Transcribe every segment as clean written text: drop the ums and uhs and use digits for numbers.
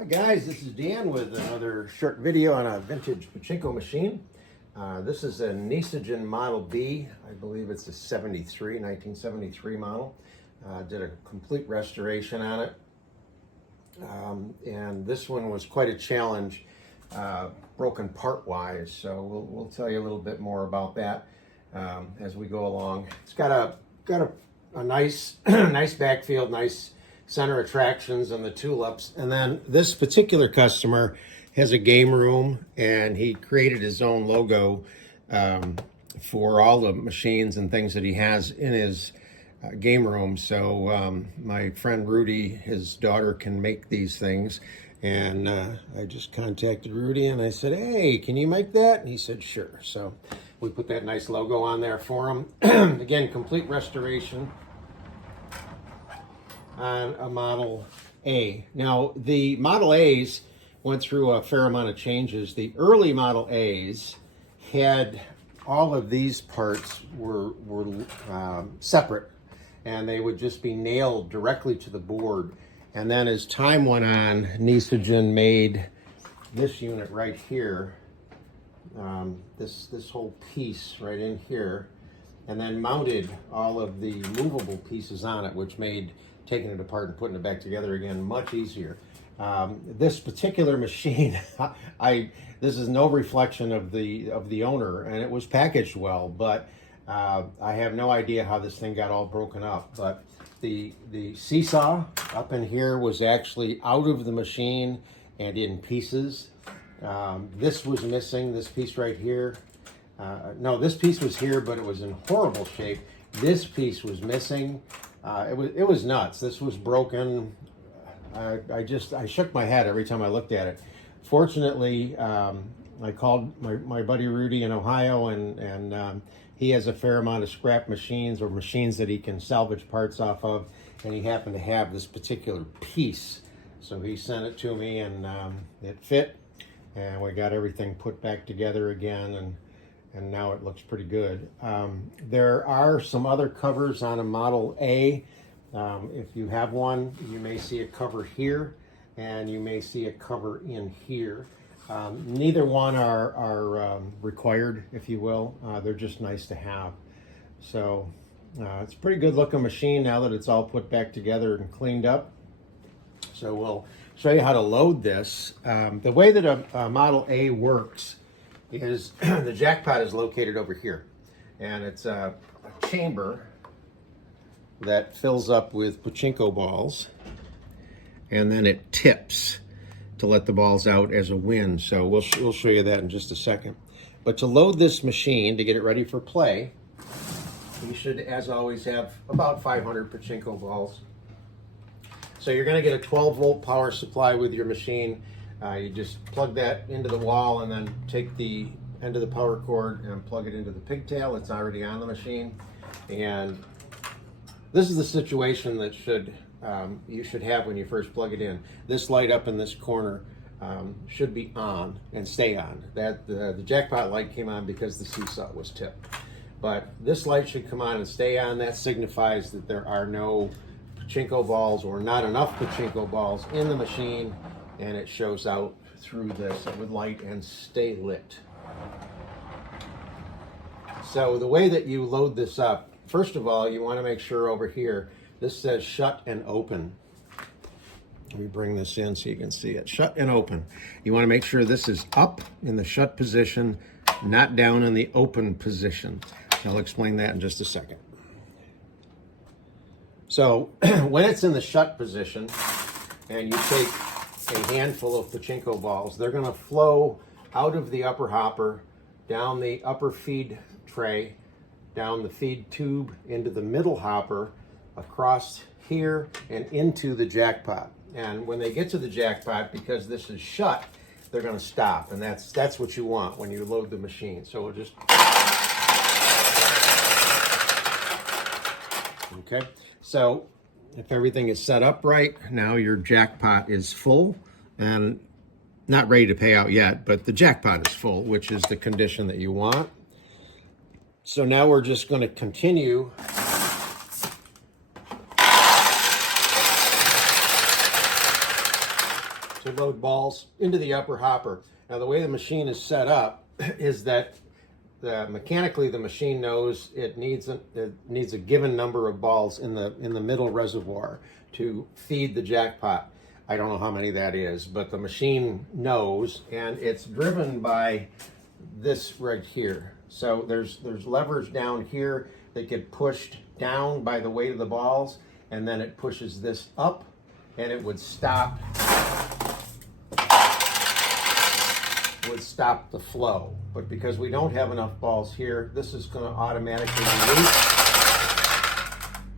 Hi guys, this is Dan with another short video on a vintage pachinko machine. This is a Nishijin Model B. I believe it's a 1973 model. Did a complete restoration on it. And this one was quite a challenge, broken part-wise. So we'll tell you a little bit more about that as we go along. It's got a nice, nice backfield, nice center attractions and the tulips. And then this particular customer has a game room, and he created his own logo for all the machines and things that he has in his game room. So my friend Rudy, his daughter, can make these things. And I just contacted Rudy and I said, hey, can you make that? And he said, sure. So we put that nice logo on there for him. Again, complete restoration on a Model A. Now, the Model A's went through a fair amount of changes. The early Model A's had all of these parts were separate, and they would just be nailed directly to the board. And then as time went on, Nishijin made this unit right here, this whole piece right in here, and then mounted all of the movable pieces on it, which made taking it apart and putting it back together again much easier. This particular machine, this is no reflection of the owner, and it was packaged well, but I have no idea how this thing got all broken up. But the seesaw up in here was actually out of the machine and in pieces. This was missing, this piece right here. No, this piece was here, but it was in horrible shape. This piece was missing. It was nuts. This was broken. I shook my head every time I looked at it. Fortunately, I called my buddy Rudy in Ohio, and he has a fair amount of scrap machines or machines that he can salvage parts off of, and he happened to have this particular piece. So he sent it to me, and it fit, and we got everything put back together again, and now it looks pretty good. There are some other covers on a Model A. If you have one, you may see a cover here, and you may see a cover in here. Neither one are required, if you will. They're just nice to have. So it's a pretty good looking machine now that it's all put back together and cleaned up. So we'll show you how to load this. The way that a Model A works is the jackpot is located over here, and it's a chamber that fills up with pachinko balls, and then it tips to let the balls out as a win. So we'll show you that in just a second. But to load this machine, to get it ready for play, you should, as always, have about 500 pachinko balls. So you're going to get a 12-volt power supply with your machine. You just plug that into the wall and then take the end of the power cord and plug it into the pigtail. It's already on the machine. And this is the situation that you should have when you first plug it in. This light up in this corner should be on and stay on. The jackpot light came on because the seesaw was tipped. But this light should come on and stay on. That signifies that there are no pachinko balls or not enough pachinko balls in the machine, and it shows out through this with light and stay lit. So the way that you load this up, first of all, you want to make sure over here, this says shut and open. Let me bring this in so you can see it. Shut and open. You want to make sure this is up in the shut position, not down in the open position. I'll explain that in just a second. So when it's in the shut position and you take a handful of pachinko balls, they're going to flow out of the upper hopper, down the upper feed tray, down the feed tube, into the middle hopper, across here, and into the jackpot. And when they get to the jackpot, because this is shut, they're going to stop, and that's what you want when you load the machine. So we'll just... Okay, so if everything is set up right, now your jackpot is full and not ready to pay out yet, but the jackpot is full, which is the condition that you want. So now we're just going to continue to to load balls into the upper hopper. Now the way the machine is set up is that mechanically the machine knows it needs a given number of balls in the middle reservoir to feed the jackpot. I don't know how many that is, but the machine knows, and it's driven by this right here. So there's levers down here that get pushed down by the weight of the balls, and then it pushes this up, and it would stop the flow. But because we don't have enough balls here, this is going to automatically release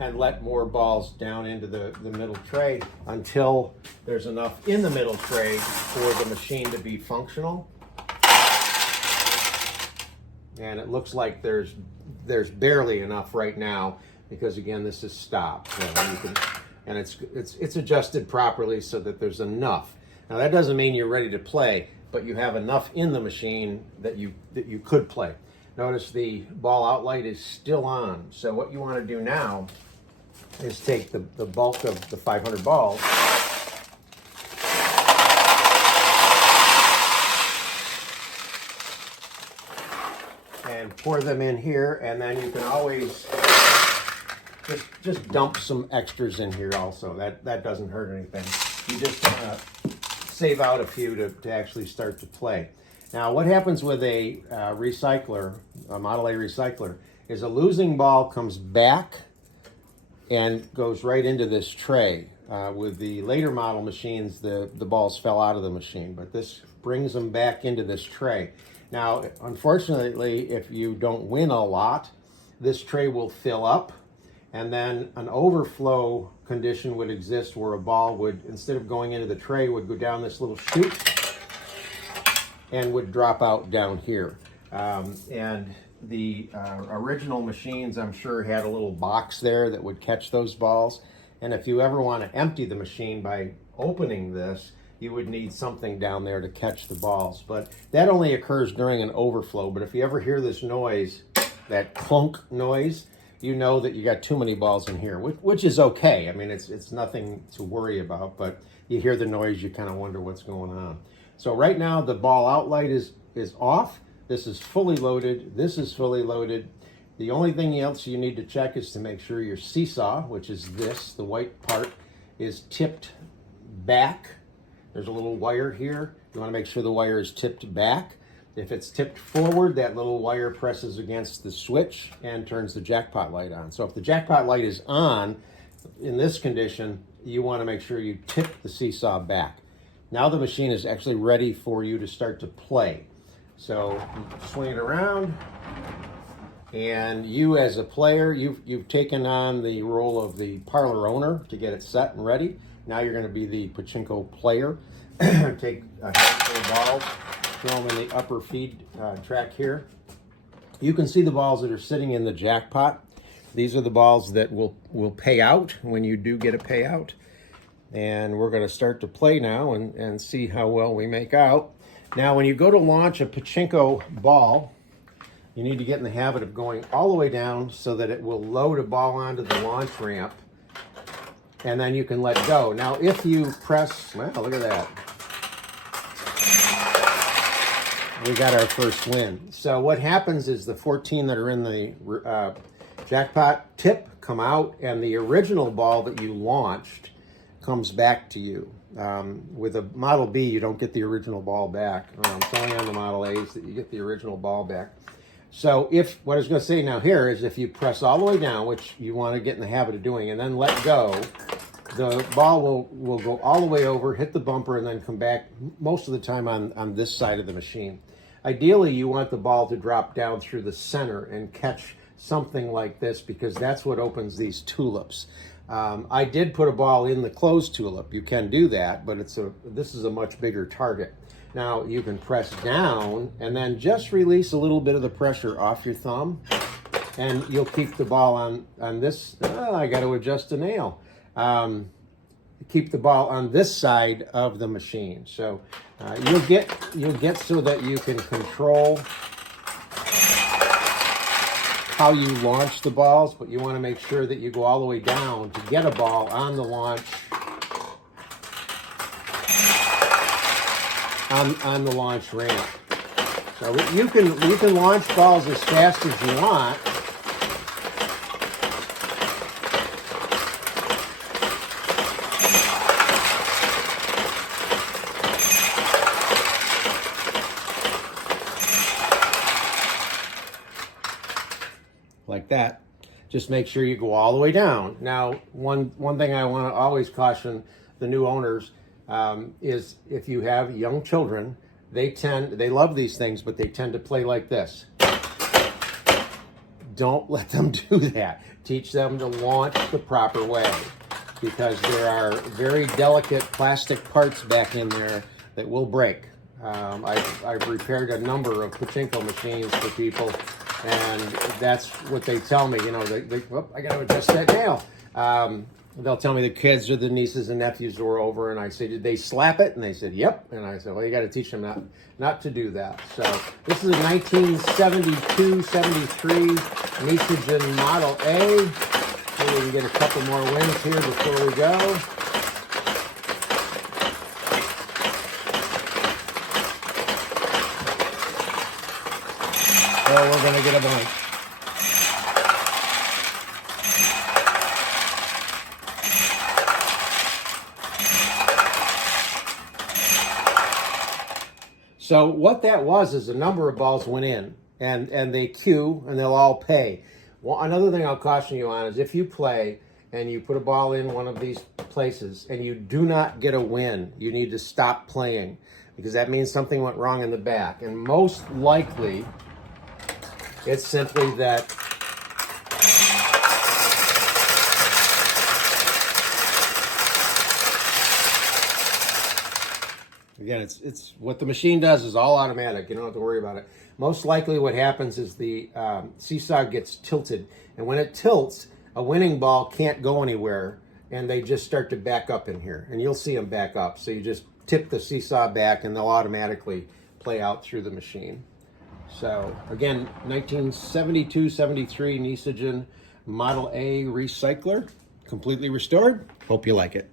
and let more balls down into the middle tray until there's enough in the middle tray for the machine to be functional. And it looks like there's barely enough right now, because again, this is stopped. And it's adjusted properly so that there's enough. Now that doesn't mean you're ready to play, but you have enough in the machine that you could play. Notice the ball out light is still on. So what you want to do now is take the bulk of the 500 balls and pour them in here, and then you can always just dump some extras in here also. That doesn't hurt anything. You just want to save out a few to actually start to play. Now what happens with a recycler, a Model A recycler, is a losing ball comes back and goes right into this tray. With the later model machines, the balls fell out of the machine, but this brings them back into this tray. Now, unfortunately, if you don't win a lot, this tray will fill up, and then an overflow condition would exist where a ball would, instead of going into the tray, would go down this little chute and would drop out down here. And the original machines, I'm sure, had a little box there that would catch those balls. And if you ever want to empty the machine by opening this, you would need something down there to catch the balls. But that only occurs during an overflow. But if you ever hear this noise, that clunk noise, you know that you got too many balls in here, which is okay. I mean, it's nothing to worry about, but you hear the noise, you kind of wonder what's going on. So right now the ball out light is off. This is fully loaded. This is fully loaded. The only thing else you need to check is to make sure your seesaw, which is this, the white part, is tipped back. There's a little wire here. You want to make sure the wire is tipped back. If it's tipped forward, that little wire presses against the switch and turns the jackpot light on. So if the jackpot light is on in this condition, you want to make sure you tip the seesaw back. Now the machine is actually ready for you to start to play. So swing it around, and you as a player, you've taken on the role of the parlor owner to get it set and ready. Now you're going to be the pachinko player. Take a handful of balls, throw them in the upper feed track here. You can see the balls that are sitting in the jackpot. These are the balls that will pay out when you do get a payout. And we're going to start to play now and see how well we make out. Now, when you go to launch a pachinko ball, you need to get in the habit of going all the way down so that it will load a ball onto the launch ramp, and then you can let go. Now, if you press, well, look at that. We got our first win. So what happens is the 14 that are in the jackpot tip come out, and the original ball that you launched comes back to you. With a Model B, you don't get the original ball back. It's only on the Model A's that you get the original ball back. So what I was going to say now here is if you press all the way down, which you want to get in the habit of doing, and then let go, the ball will go all the way over, hit the bumper, and then come back most of the time on this side of the machine. Ideally, you want the ball to drop down through the center and catch something like this, because that's what opens these tulips. I did put a ball in the closed tulip. You can do that, but this is a much bigger target. Now you can press down and then just release a little bit of the pressure off your thumb, and you'll keep the ball on this. I got to adjust a nail. Keep the ball on this side of the machine. So you'll get so that you can control how you launch the balls, but you want to make sure that you go all the way down to get a ball on the launch on the launch ramp. So you can launch balls as fast as you want. Like that. Just make sure you go all the way down. Now, one thing I want to always caution the new owners is if you have young children, they love these things, but they tend to play like this. Don't let them do that. Teach them to launch the proper way, because there are very delicate plastic parts back in there that will break. I've repaired a number of pachinko machines for people, and that's what they tell me. You know, I got to adjust that nail. They'll tell me the kids or the nieces and nephews were over, and I say, did they slap it? And they said, yep. And I said, well, you got to teach them not to do that. So this is a 1972-73 Nishijin Model A. Maybe we can get a couple more wins here before we go. Oh, we're going to get a bunch. So what that was is a number of balls went in, and they queue, and they'll all pay. Well, another thing I'll caution you on is if you play and you put a ball in one of these places and you do not get a win, you need to stop playing, because that means something went wrong in the back. And most likely, it's simply that again, it's what the machine does is all automatic. You don't have to worry about it. Most likely what happens is the seesaw gets tilted. And when it tilts, a winning ball can't go anywhere. And they just start to back up in here. And you'll see them back up. So you just tip the seesaw back and they'll automatically play out through the machine. So again, 1972-73 Nishijin Model A recycler. Completely restored. Hope you like it.